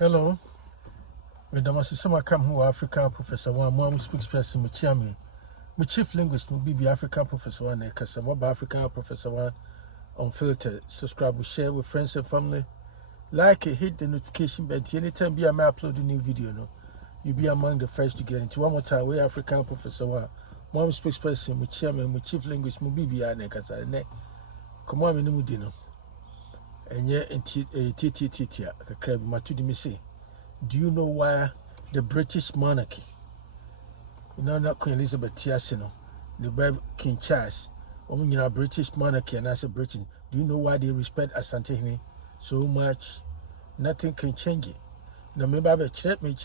Hello, Madam Asisama come who African professor one more speaks person Michiami. My chief linguist will be African professor one because I'm African professor one unfiltered. Subscribe, share with friends and family. Like it, hit the notification bell. Anytime I may upload a new video, no, you'll be among the first to get into one more time. We African professor one. Mom speaks person Michiami, my chief linguist will be because I ne. Come on, Minimudino. And yet, TTT, a crab, Matudi say. Do you know why the British Monarchy, not Queen Elizabeth Tiasino, the Bible King Charles, British Monarchy and as a Britain, do you know why they respect Asantehene so much? Nothing can change it. Now, maybe I check me,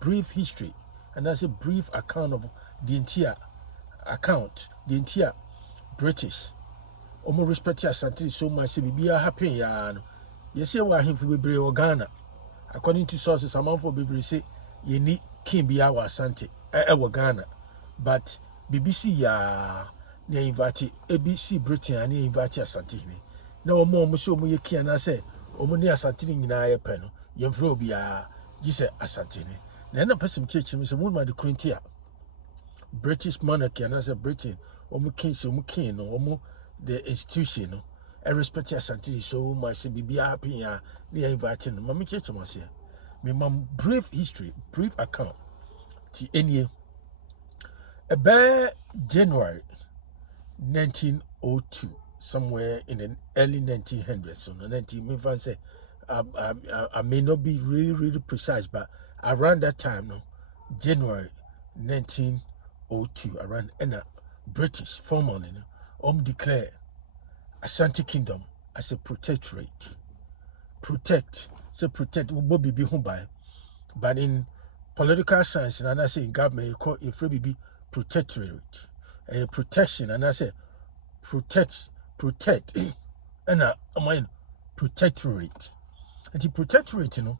brief history, and that's a brief account of the entire British. Respect Asante so much, be happy, you see why him for be Ghana. According to sources, a month for Bibri say you need King Biawa Asante Ghana. But BBC they invite ABC Britain and they invite Asantehene. Now more muso mu yeki and I say omuni Asantehene nyina ye pe no yemfro bia gise Asantehene. Na na person church me say mo ma de Quintia British Monarchy and I say Britain king no the institution no. I respect Asantehene so much. Be happy, they are inviting them. Mammy Church, my mom, brief history, brief account. Any about January 1902, somewhere in the early 1900s. So, 19, say, I may not be really precise, but around that time, no, January 1902, around British formally, declare Asante Kingdom as a protectorate. Protect Bobby be home by. But in political science and I say in government, you call it free be protectorate. A protection, and I say protect, and I mean protectorate. And the protectorate, you know,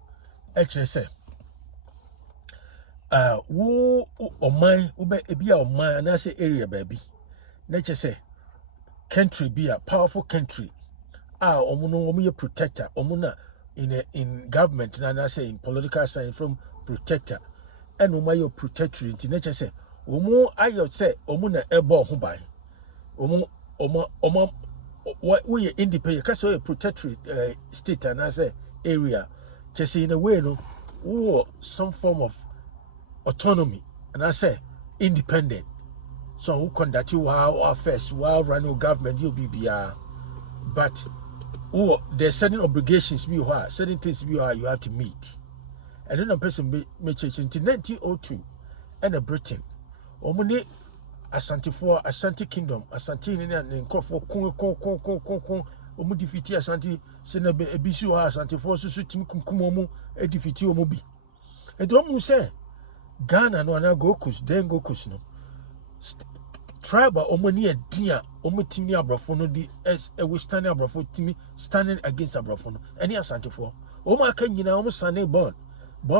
actually say, wo or mine, be our mine, and I say area, baby. Nature say, country be a powerful country. Omuno protector. Omuna in government and I say in political science from protector. And your protectorate. Nature say, Omo I say omuna ebo hubai. Omo what we independent because a protectorate state and I say area. Just in a way no some form of autonomy and I say independent. So who conduct you affairs while running government you'll be but there's certain obligations certain things you have to meet. And then a person may change in 1902 and a Britain. Omuni Asante Kingdom, Asantehene and Crawford Omu defeat Asante Senabe Ebisu Asante Forces Tim Kumomu a defeat Omubi. And don't say Ghana no na Gokus, then Gokus no. Tribal omoni a dia omotimi abrafo no di withstanding abrafo timi standing against abrafo no any Asante for oma aka nyina omo sane born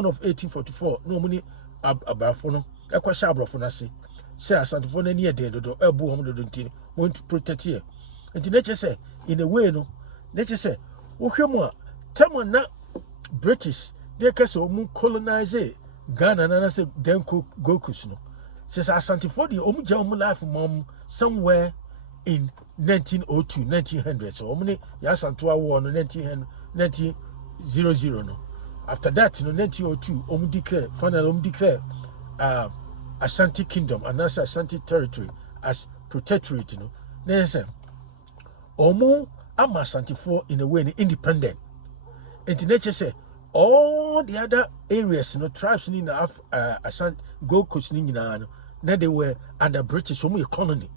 of 1844 no omoni abrafo no ekwasha abrafo na se Asante for na ni e den dodo ebu omo dodo ntini want to protect here and nature say in a way no nature say wohwemu a temo na British they kase omo colonize Ghana na say denko gokus no. Says Asantehene the Omuja life mom somewhere in 1902, 1900. So Omni Yasantua war no 1900 no. After that, in 1902, finally declare Asante Kingdom and that's Asante territory as protectorate, you know. Then say Omu am Asantehene in a way independent. And nature say all the other areas, you know, tribes in Asante Gold Coast now they were under British colony.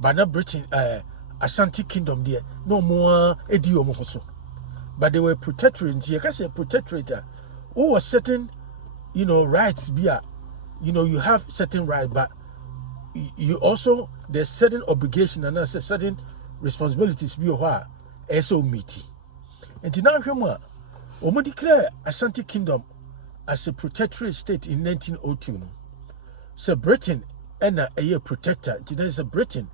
But not Britain, Asante Kingdom there, no more Ediomoso. But they were protectorate. You can say protectorate. Who was certain, you know, rights be you have certain right, but you also there's certain obligation and there's certain responsibilities be a so meaty. And now we declare Asante Kingdom as a protectorate state in 1902. So Britain and a protector. Today is a Britain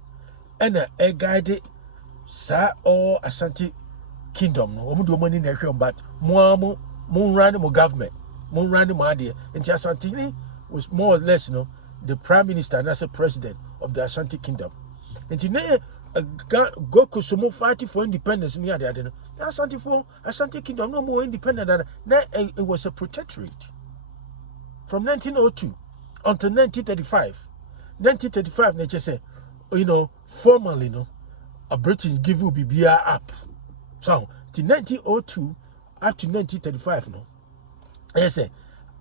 and a guide sa or Asante Kingdom no omu do money na hwem but mo run mo government mo run mo ade nti Asantehene was more or less the prime minister and as a president of the Asante Kingdom nti ne go kusumo fight for independence ni ade no Asante Kingdom no more independent na it was a protectorate from 1902 until 1935 na say formally a British give you BBR up. So, till 1902 up to 1935, yes,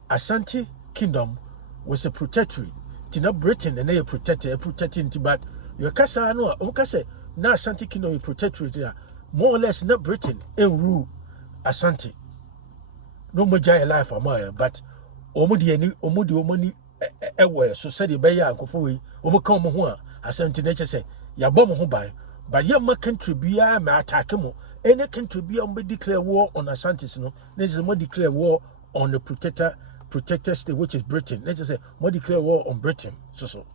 Asante Kingdom was a protectorate. Till Britain and they protecting, but your casa no, say now Asante Kingdom is protectorate. More or less, not Britain and rule Asante. No more jaya life for my, but omudi ewe so said the beya and kofu come home. Asante nature say, ya bomb home by. But your country be a me attack mo. Any country be on declare war on Asantes, This is more declare war on the protector state, which is Britain. Let's say more declare war on Britain. So.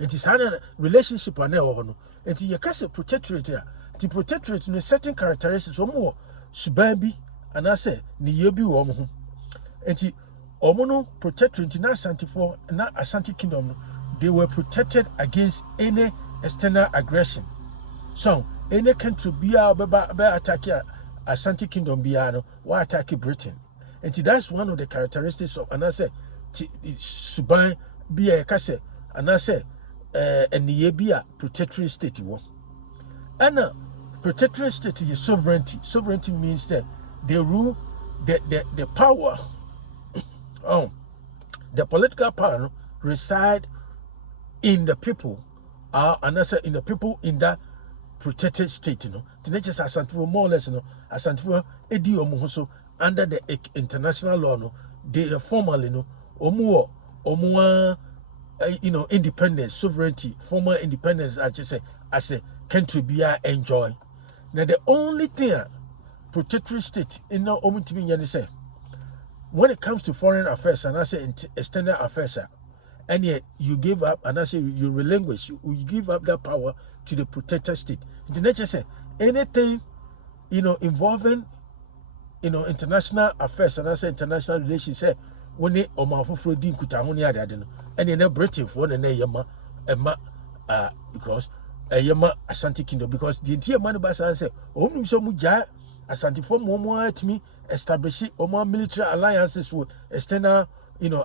It is a relationship on there. And you can say protectorate here. The protectorate in a certain characteristics or more. Subabi and I say ni yebi womo. And the Omono protectorate in Asante and Asante Kingdom, they were protected against any external aggression. So, any country be attack Asante Kingdom biano, why attack Britain? And that's one of the characteristics of, and I say, Subai be a case, and I say, and the be a protectorate state. And protectorate state is sovereignty. Sovereignty means that they rule the power, the political power reside in the people, and I say in the people in that protected state, The nature Asantefo more or less, Asantefo edi omo under the international law, they are formally, independence, sovereignty, former independence, as a country be enjoy. Now the only thing protectorate state in no omutimi say, when it comes to foreign affairs and I say external affairs, and yet you give up, and I say you relinquish, you give up that power to the protector state. The nature say anything, involving, international affairs, and I say international relations, say when they for din kutahoni adadeno, and in a Britain for the yama, because yama Asante Kingdom, because the entire man basa say, so muja Asante for more to me establish more military alliances with external,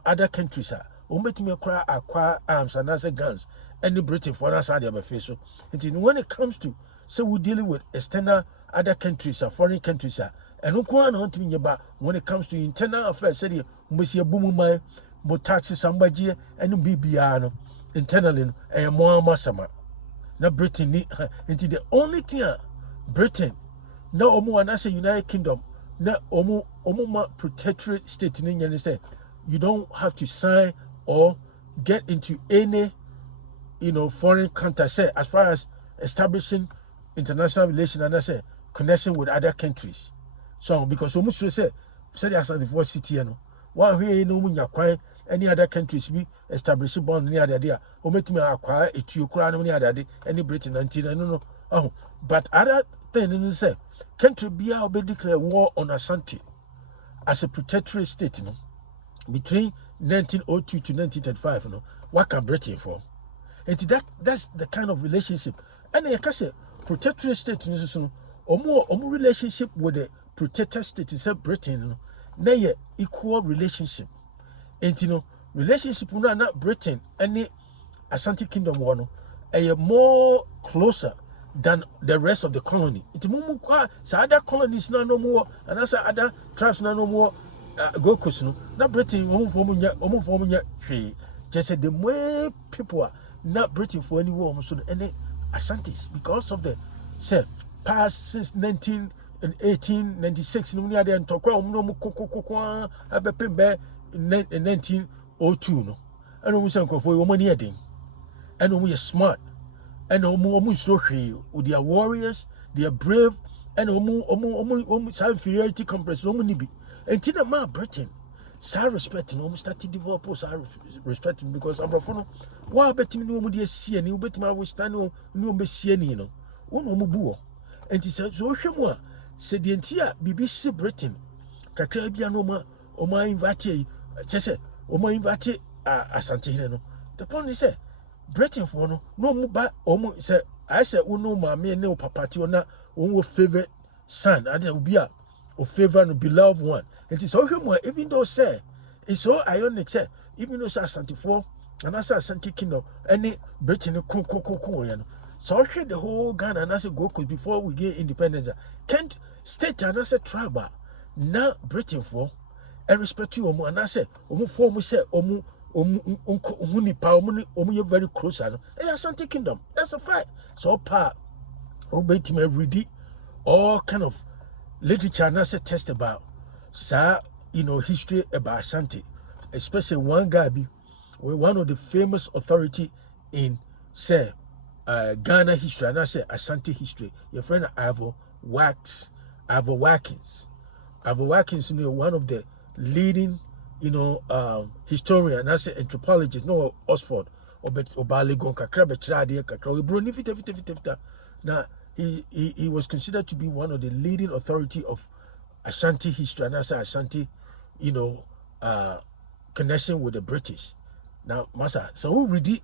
other countries. Make me acquire arms and as guns, and the Britain for us are their face. And when it comes to we're dealing with external other countries or foreign countries, and when it comes to internal affairs, say Monsieur Boomumai, more taxes somebody and BBR internally and more massama. Now Britain into the only thing Britain, no omo and I say United Kingdom, no omo protectorate state in England say you don't have to sign or get into any foreign contact, say as far as establishing international relations and I say connection with other countries. So because almost say the Asante city one here no munya kwai any other countries be establish bond near the idea or make me acquire a Ukraine near the any Britain until no. But other thing say country be declare war on Asante as a protectorate state, between 1902 to 1935, what can Britain for? And that's the kind of relationship. And I can say protectorate state or more relationship with the protector state in Britain, na equal relationship. And relationship not Britain any Asante Kingdom one, more closer than the rest of the colony. It's more so other colonies no more, and as other tribes no more. Go kusno na Britain omo just said the way people are not Britain for any war so any Asantes because of the past since 1896 no near there tokwa no kokokwa abepembe 1902 no and omo say for omo near den and omo smart and omo so hwe with their warriors they are brave and omo inferiority complex omo ni bi. And tina ma Britain, sa respect no started develop sa respect because abrofono wa betimi no mu de sie ni betimi we stand no be sie ni no wono mu buo enti so hwemu a se the entire BBC Britain kakra bia no ma invite chese ma invite Asantehene no. The point is say Britain for no mu ba say I say unu ma me ne papa ti ona wo favorite son and obi a o favor no beloved one. It is so him even though say it's so ironic say even though say Asantefo and as Asante Kingdom any Britain kun you know. So the whole Ghana and as go before we get independence. Can't state and as a tribe na Britain for and respect you and I say form say you're very close and Asante Kingdom. That's a fact. So part obey to me read all kind of literature and I say test about history about Asante, especially one guy be one of the famous authority in say Ghana history and I say Asante history. Your friend Ivor Watkins, one of the leading historian and I say anthropologist, no Oxford or Balegon kakra betrade kakra broni fita. Now he was considered to be one of the leading authority of Ashanti history and I say Ashanti, connection with the British. Now, Masa, so who read it?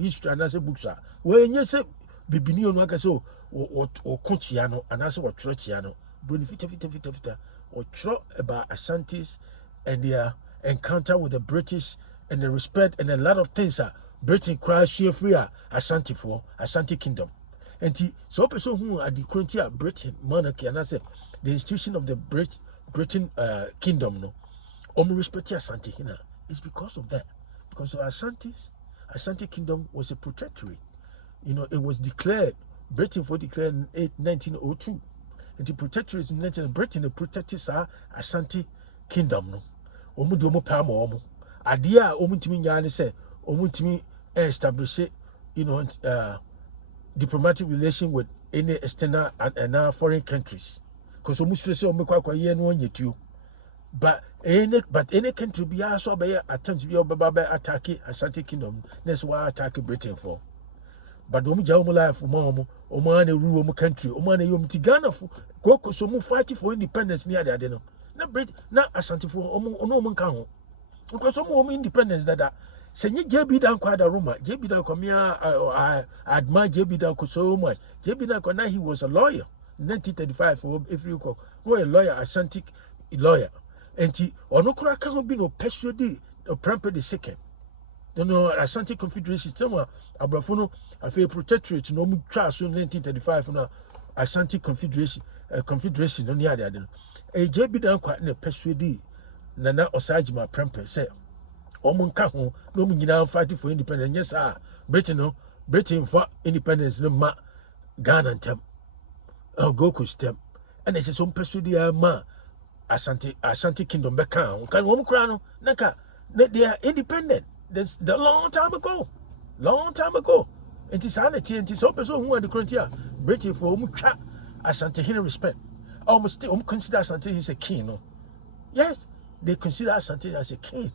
History and I say books are when you say Bibini on Wakaso or Conchiano and I say what Trochiano, Brunifita, or tro about Ashantis and their encounter with the British and the respect and a lot of things are Britain cries share free Asante Kingdom. And so person who are the current Britain monarchy and I say the institution of the Britain kingdom no respect Asantehene is because of that. Because of Asante Kingdom was a protectorate. It was declared, Britain for declared in 1902. And the protectorate in Britain protected Asante Kingdom no. Omu di omu palm omu. Adia omu timi nyane se omu timi establish diplomatic relation with any external and foreign countries. Because omu stress omu kwa ye no onyetu. But any country be also by attempts to be attack Asante Kingdom. That's why attack Britain for. But omu ja omu life omu ane rule omu country. Omu ane yom tigana for go so omu fight for independence near the no. Na Britain na Asante for omu nka ho. Because omu independence that Senye JB down kwa da Roma. JB down kwa I admire JB down so much. JB down kwa na he was a lawyer. 1935 if you call no a lawyer, Ashanti lawyer. And he ono kura kan be no persuade the Prampe the second. Ashanti Confederation tema abrafono afi protectorate no mu twa so 1935 na Ashanti Confederation no near there no. E JB down kwa na persuade Nana Osajima Prampe say omu nka ho no mu nyina fight for independence. Yes Britain for independence no ma Ghanantem Goku stem and it's some persuade ma Asante Kingdom beka kan wo mkra no naka they are independent. That's the long time ago and it's sanity so person who are the current here Britain for umtwa Asantehene respect almost consider Asantehene as a king no. Yes, they consider Asante as a king.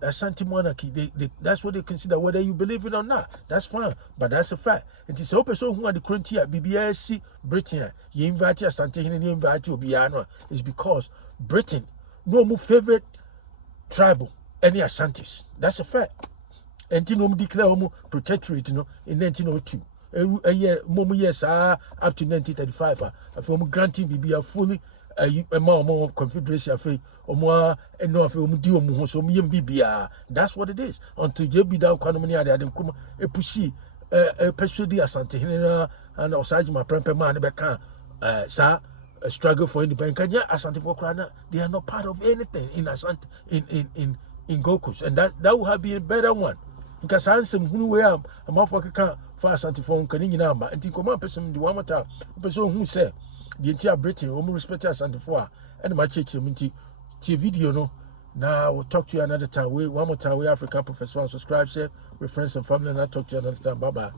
Asante monarchy, that's what they consider, whether you believe it or not. That's fine, but that's a fact. And it's a person who are the current here, BBSC, Britain, you invite Asantehene and you invite Obiano, is because Britain, no more favorite tribal, any Ashantis. That's a fact. And you declare protectorate in 1902. A year, more years up to 1935. From granting BBA fully. More confederation of more and no of so me bibia. That's what it is. Until JB down Kwanomania, they didn't come a pushy persuade Asantehene and Osajima Prampe man beka a struggle for independence. Yeah, Asante for Krana, they are not part of anything in Asante in Gokus, and that would have been a better one. Because I answer who we are a motherfucker for Asante for Kaninama and think of my person the one person who said the entire Britain, respect Asante for and my church video no. Now we'll talk to you another time. One more time, we African Professor. Subscribe, share with friends and family, and I'll talk to you another time. Bye bye.